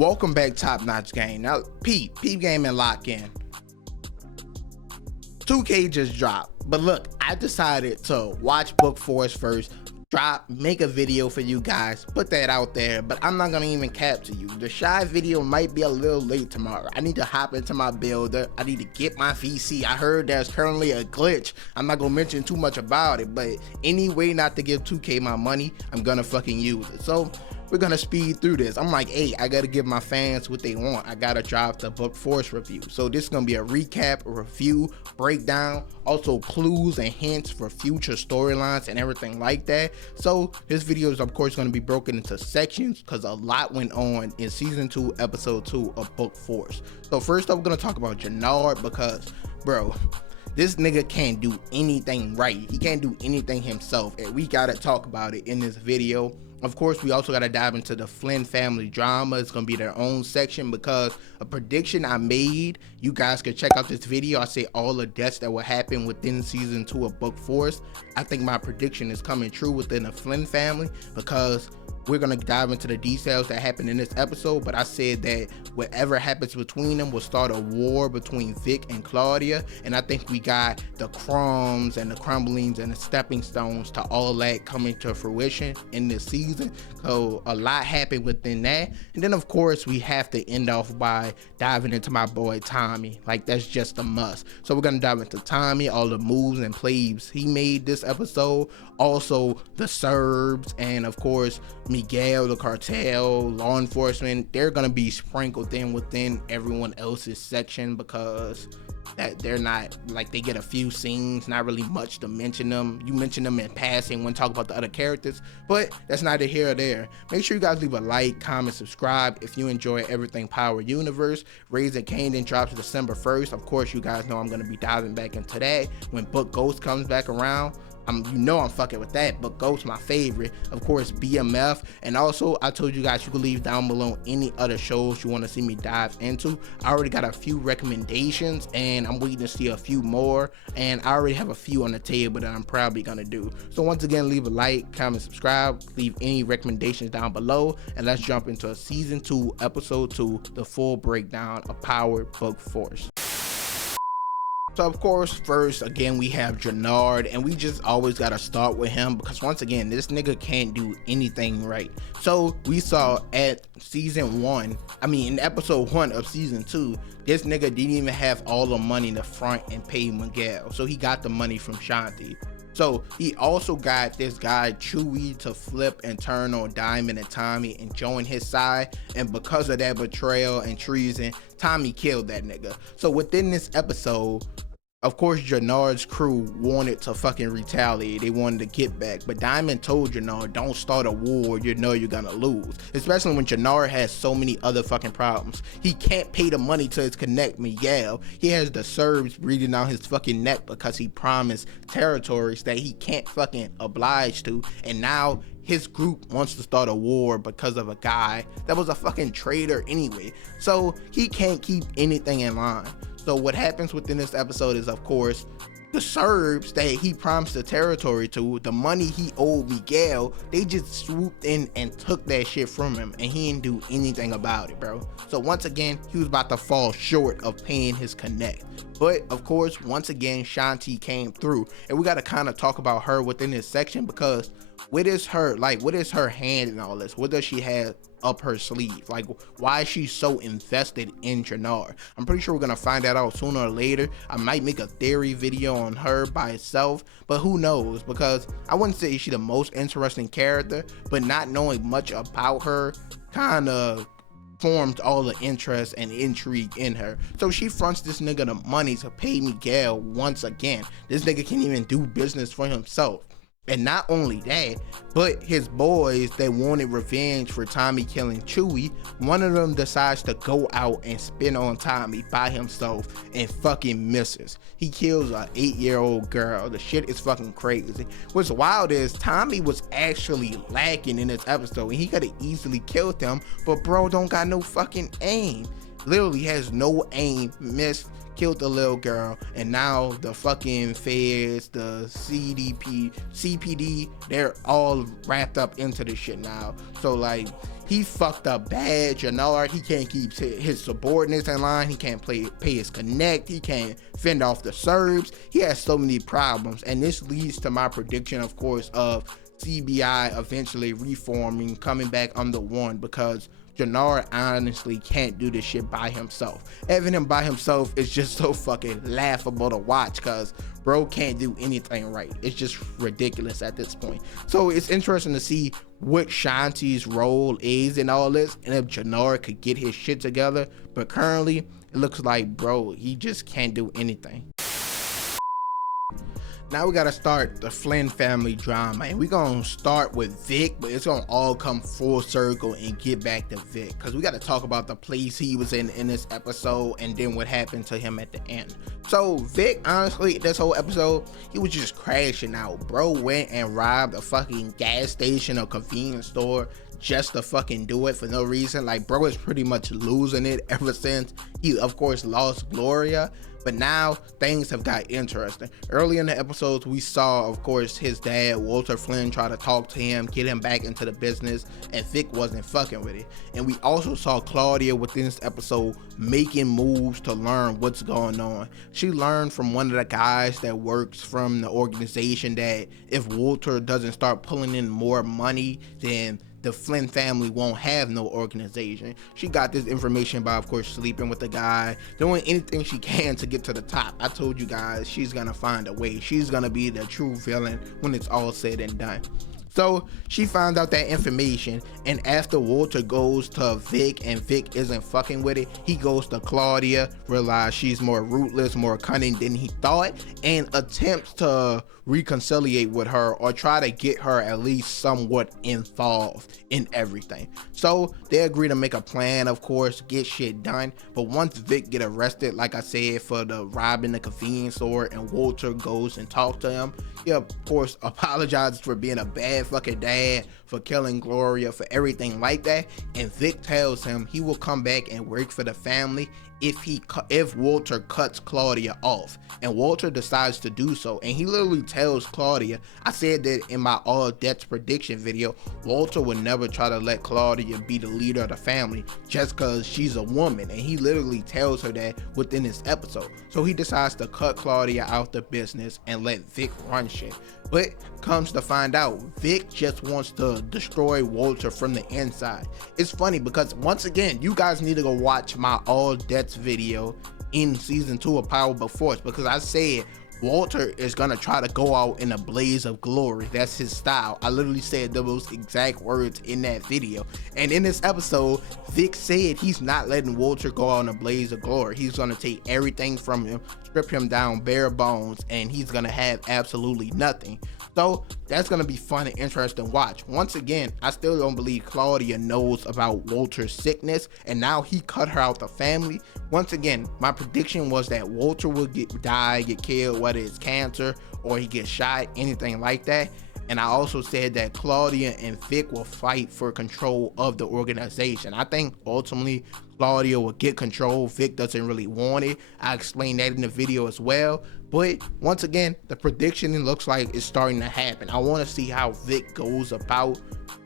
Welcome back, Top Notch Game. Now, peep game and lock in. 2K just dropped, but look, I decided to watch Book Force first, make a video for you guys, put that out there, but I'm not gonna even cap to you. The Shy video might be a little late tomorrow. I need to hop into my builder. I need to get my VC. I heard there's currently a glitch. I'm not gonna mention too much about it, but any way not to give 2K my money, I'm gonna fucking use it. So we're gonna speed through this. I'm like, hey, I gotta give my fans what they want. I gotta drop the Book Force review. So this is gonna be a recap, a review, breakdown, also clues and hints for future storylines and everything like that. So this video is of course gonna be broken into sections because a lot went on in season 2, episode 2 of Book Force. So first up, we're gonna talk about Jenard because, bro, this nigga can't do anything right. He can't do anything himself, and we gotta talk about it in this video. Of course, we also got to dive into the Flynn family drama. It's going to be their own section because a prediction I made, you guys can check out this video. I say all the deaths that will happen within season 2 of Book Force. I think my prediction is coming true within the Flynn family because we're going to dive into the details that happened in this episode, but I said that whatever happens between them will start a war between Vic and Claudia, and I think we got the crumbs and the crumblings and the stepping stones to all that coming to fruition in this season. So a lot happened within that, and then of course we have to end off by diving into my boy Tommy. Like, that's just a must. So we're going to dive into Tommy, all the moves and plays he made this episode, also the Serbs, and of course Miguel, the cartel, law enforcement. They're gonna be sprinkled in within everyone else's section because that they're not, like, they get a few scenes, not really much to mention them. You mention them in passing when talk about the other characters, but that's neither here or there. Make sure you guys leave a like, comment, subscribe if you enjoy everything Power Universe. Raising Kanan drops December 1st. Of course, you guys know I'm gonna be diving back into that when Book Ghost comes back around. You know I'm fucking with that, but Ghost my favorite. Of course, BMF, and also I told you guys you could leave down below any other shows you want to see me dive into. I already got a few recommendations and I'm waiting to see a few more, and I already have a few on the table that I'm probably gonna do. So once again, leave a like, comment, subscribe, leave any recommendations down below, and let's jump into season 2, episode 2, the full breakdown of Power Book Force. So of course, first again we have Jenard, and we just always gotta start with him because once again this nigga can't do anything right. So we saw at season 1, I mean in episode 1 of season 2, this nigga didn't even have all the money in the front and pay Miguel, so he got the money from Shanti. So he also got this guy Chewy to flip and turn on Diamond and Tommy and join his side, and because of that betrayal and treason, Tommy killed that nigga. So within this episode, of course, Jenard's crew wanted to fucking retaliate. They wanted to get back, but Diamond told Jenard, don't start a war, you know you're gonna lose. Especially when Jenard has so many other fucking problems. He can't pay the money to his connect Miguel. He has the Serbs breathing down his fucking neck because he promised territories that he can't fucking oblige to, and now his group wants to start a war because of a guy that was a fucking traitor anyway. So he can't keep anything in line. So what happens within this episode is, of course, the Serbs that he promised the territory to, the money he owed Miguel, they just swooped in and took that shit from him, and he didn't do anything about it, bro. So once again, he was about to fall short of paying his connect. But of course, once again, Shanti came through, and we got to kind of talk about her within this section because what is her hand in all this? What does she have up her sleeve? Like, why is she so invested in Jenard? I'm pretty sure we're gonna find that out sooner or later. I might make a theory video on her by itself, but who knows, because I wouldn't say she's the most interesting character, but not knowing much about her kind of formed all the interest and intrigue in her. So she fronts this nigga the money to pay Miguel once again. This nigga can't even do business for himself. And not only that, but his boys that wanted revenge for Tommy killing Chewy, one of them decides to go out and spin on Tommy by himself and fucking misses. He kills a 8-year-old girl. The shit is fucking crazy. What's wild is Tommy was actually lacking in this episode and he could have easily killed him, but bro don't got no fucking aim. literally has no aim, missed, killed the little girl, and now the fucking feds, the CPD, they're all wrapped up into this shit now. So like, he fucked up bad. Jenard, he can't keep his subordinates in line. He can't pay his connect. He can't fend off the Serbs. He has so many problems, and this leads to my prediction, of course, of CBI eventually reforming, coming back under one, because Jenard honestly can't do this shit by himself. Having him by himself is just so fucking laughable to watch, because bro can't do anything right. It's just ridiculous at this point. So it's interesting to see what Shanti's role is in all this, and if Jenard could get his shit together. But currently, it looks like bro, he just can't do anything. Now we gotta start the Flynn family drama, and we gonna start with Vic, but it's gonna all come full circle and get back to Vic, because we gotta talk about the place he was in this episode, and then what happened to him at the end. So Vic, honestly, this whole episode, he was just crashing out. Bro went and robbed a fucking gas station or convenience store just to fucking do it for no reason. Like, bro is pretty much losing it ever since he, of course, lost Gloria. But now things have got interesting. Early in the episodes, we saw, of course, his dad, Walter Flynn, try to talk to him, get him back into the business, and Vic wasn't fucking with it. And we also saw Claudia within this episode making moves to learn what's going on. She learned from one of the guys that works from the organization that if Walter doesn't start pulling in more money, then the Flynn family won't have no organization. She got this information by, of course, sleeping with the guy, doing anything she can to get to the top. I told you guys, she's gonna find a way. She's gonna be the true villain when it's all said and done. So she found out that information, and after Walter goes to Vic and Vic isn't fucking with it, he goes to Claudia, realize she's more ruthless, more cunning than he thought, and attempts to reconciliate with her or try to get her at least somewhat involved in everything. So they agree to make a plan, of course, get shit done. But once Vic get arrested, like I said, for the robbing the convenience store, and Walter goes and talks to him, he of course apologizes for being a bad fucking dad, for killing Gloria, for everything like that. And Vic tells him he will come back and work for the family if Walter cuts Claudia off. And Walter decides to do so, and he literally tells Claudia, I said that in my all deaths prediction video, Walter would never try to let Claudia be the leader of the family just because she's a woman, and he literally tells her that within this episode. So he decides to cut Claudia out the business and let Vic run shit. But comes to find out, Vic just wants to destroy Walter from the inside. It's funny because, once again, you guys need to go watch my all deaths video in season 2 of Power by Force, because I said Walter is gonna try to go out in a blaze of glory. That's his style. I literally said those exact words in that video. And in this episode, Vic said he's not letting Walter go out in a blaze of glory. He's gonna take everything from him, strip him down bare bones, and he's gonna have absolutely nothing. So that's gonna be fun and interesting to watch. Once again, I still don't believe Claudia knows about Walter's sickness, and now he cut her out the family. Once again, my prediction was that Walter will die, get killed, whether it's cancer or he gets shot, anything like that. And I also said that Claudia and Vic will fight for control of the organization. I think ultimately Claudia will get control. Vic doesn't really want it. I explained that in the video as well. But once again, the prediction looks like it's starting to happen. I want to see how Vic goes about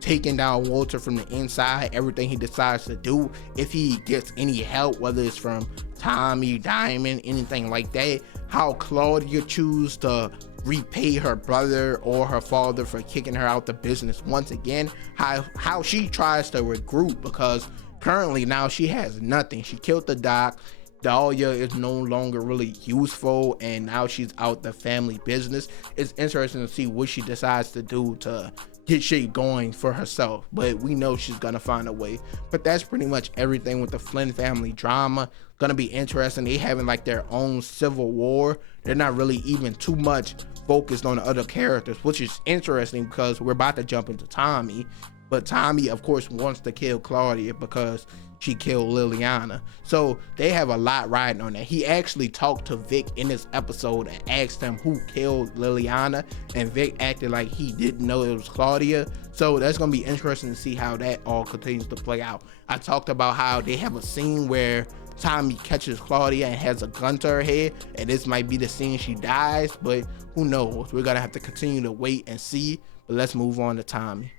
taking down Walter from the inside, everything he decides to do. If he gets any help, whether it's from Tommy, Diamond, anything like that. How Claudia chooses to repay her brother or her father for kicking her out the business once again. How she tries to regroup, because currently now she has nothing. She killed the doc. Dahlia is no longer really useful, and now she's out the family business. It's interesting to see what she decides to do to get shit going for herself, but we know she's gonna find a way. But that's pretty much everything with the Flynn family drama. Gonna be interesting. They having like their own civil war. They're not really even too much focused on the other characters, which is interesting because we're about to jump into Tommy. But Tommy, of course, wants to kill Claudia because she killed Liliana. So they have a lot riding on that. He actually talked to Vic in this episode and asked him who killed Liliana, and Vic acted like he didn't know it was Claudia. So that's gonna be interesting to see how that all continues to play out. I talked about how they have a scene where Tommy catches Claudia and has a gun to her head, and this might be the scene she dies, but who knows? We're gonna have to continue to wait and see. But let's move on to Tommy.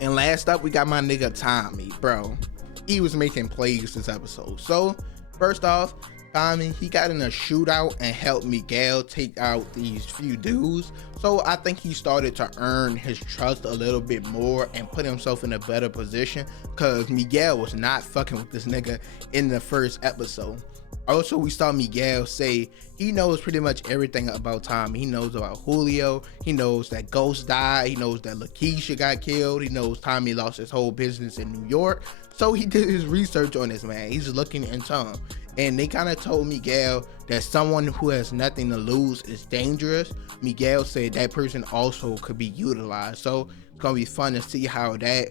And last up, we got my nigga Tommy, bro. He was making plays this episode. So first off, Tommy, he got in a shootout and helped Miguel take out these few dudes. So I think he started to earn his trust a little bit more and put himself in a better position, because Miguel was not fucking with this nigga in the first episode. Also, we saw Miguel say he knows pretty much everything about Tommy. He knows about Julio. He knows that Ghost died. He knows that Lakeisha got killed. He knows Tommy lost his whole business in New York. So he did his research on this man. He's looking into him. And they kind of told Miguel that someone who has nothing to lose is dangerous. Miguel said that person also could be utilized. So it's going to be fun to see how that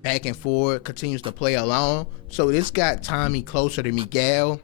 back and forth continues to play along. So this got Tommy closer to Miguel,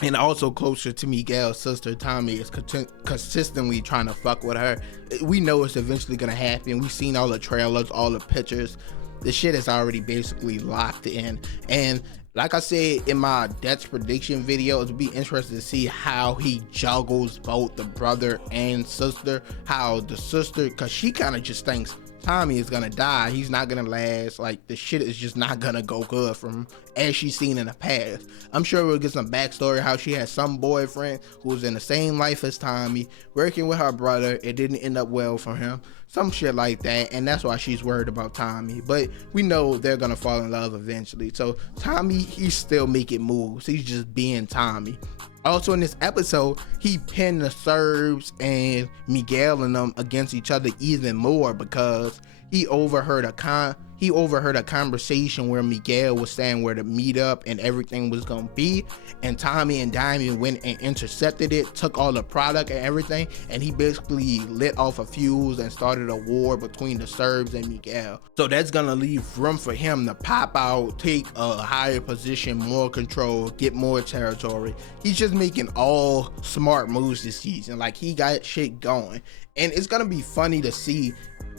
and also closer to Miguel's sister. Tommy is consistently trying to fuck with her. We know it's eventually gonna happen. We've seen all the trailers, all the pictures. The shit is already basically locked in. And like I said in my deaths prediction video, it'll be interesting to see how he juggles both the brother and sister. How the sister, cause she kind of just thinks Tommy is gonna die. He's not gonna last. Like, the shit is just not gonna go good from as she's seen in the past. I'm sure we'll get some backstory how she had some boyfriend who was in the same life as Tommy, working with her brother. It didn't end up well for him. Some shit like that, and that's why she's worried about Tommy. But we know they're gonna fall in love eventually. So Tommy, he's still making moves. He's just being Tommy. Also in this episode, he pinned the Serbs and Miguel and them against each other even more, because he overheard a conversation where Miguel was saying where to meet up and everything was gonna be, and Tommy and Diamond went and intercepted it, took all the product and everything, and he basically lit off a fuse and started a war between the Serbs and Miguel. So that's gonna leave room for him to pop out, take a higher position, more control, get more territory. He's just making all smart moves this season. Like, he got shit going, and it's gonna be funny to see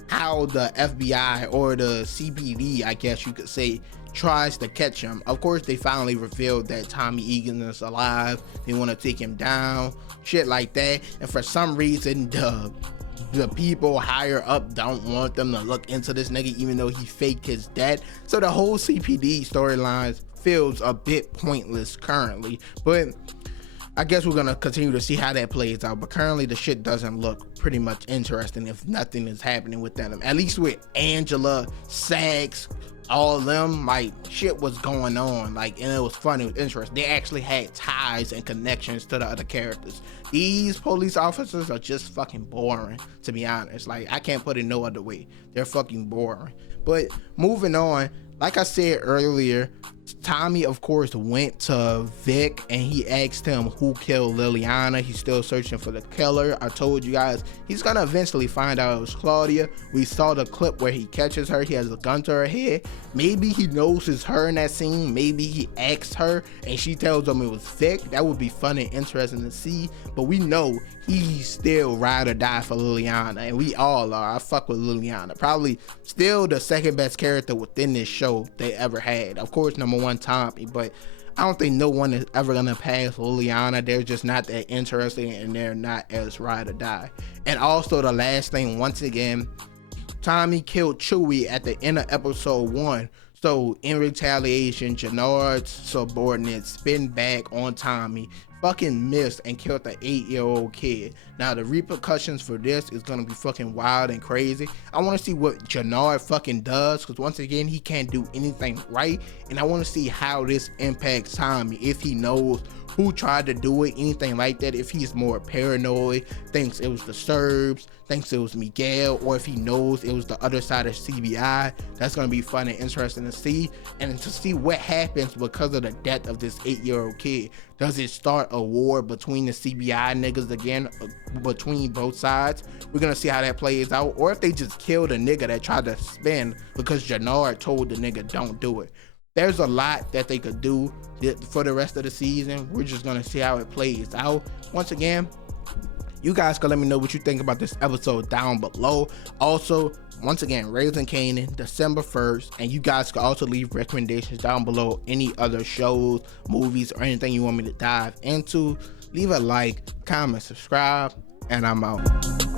how the FBI or the CPD, I guess you could say, tries to catch him. Of course, they finally revealed that Tommy Egan is alive. They want to take him down, shit like that. And for some reason, the people higher up don't want them to look into this nigga, even though he faked his death. So the whole CPD storyline feels a bit pointless currently. But I guess we're gonna continue to see how that plays out, but currently the shit doesn't look pretty much interesting if nothing is happening with them. At least with Angela, Sags, all of them, like, shit was going on, like, and it was fun, it was interesting. They actually had ties and connections to the other characters. These police officers are just fucking boring, to be honest. Like, I can't put it no other way. They're fucking boring. But moving on, like I said earlier, Tommy, of course, went to Vic and he asked him who killed Liliana. He's still searching for the killer. I told you guys he's gonna eventually find out it was Claudia. We saw the clip where he catches her. He has a gun to her head. Maybe he knows it's her in that scene. Maybe he asks her and she tells him it was Vic. That would be fun and interesting to see. But we know he's still ride or die for Liliana, and we all are. I fuck with Liliana. Probably still the second best character within this show they ever had. Of course, number one, Tommy, but I don't think no one is ever gonna pass Liliana. They're just not that interesting, and they're not as ride or die. And also, the last thing, once again, Tommy killed Chewie at the end of episode 1. So in retaliation, Jenard's subordinate spin back on Tommy, fucking missed and killed the 8-year-old kid. Now the repercussions for this is gonna be fucking wild and crazy. I want to see what Jenard fucking does, because once again, he can't do anything right, and I want to see how this impacts Tommy, if he knows who tried to do it, anything like that, if he's more paranoid, thinks it was the Serbs, thinks it was Miguel, or if he knows it was the other side of CBI. That's gonna be fun and interesting to see, and to see what happens because of the death of this 8-year-old kid. Does it start a war between the CBI niggas again, between both sides? We're gonna see how that plays out, or if they just kill the nigga that tried to spin because Jenard told the nigga don't do it. There's a lot that they could do for the rest of the season. We're just gonna see how it plays out. Once again, you guys can let me know what you think about this episode down below. Also, once again, Raising Kanan, December 1st, and you guys can also leave recommendations down below, any other shows, movies, or anything you want me to dive into. Leave a like, comment, subscribe, and I'm out.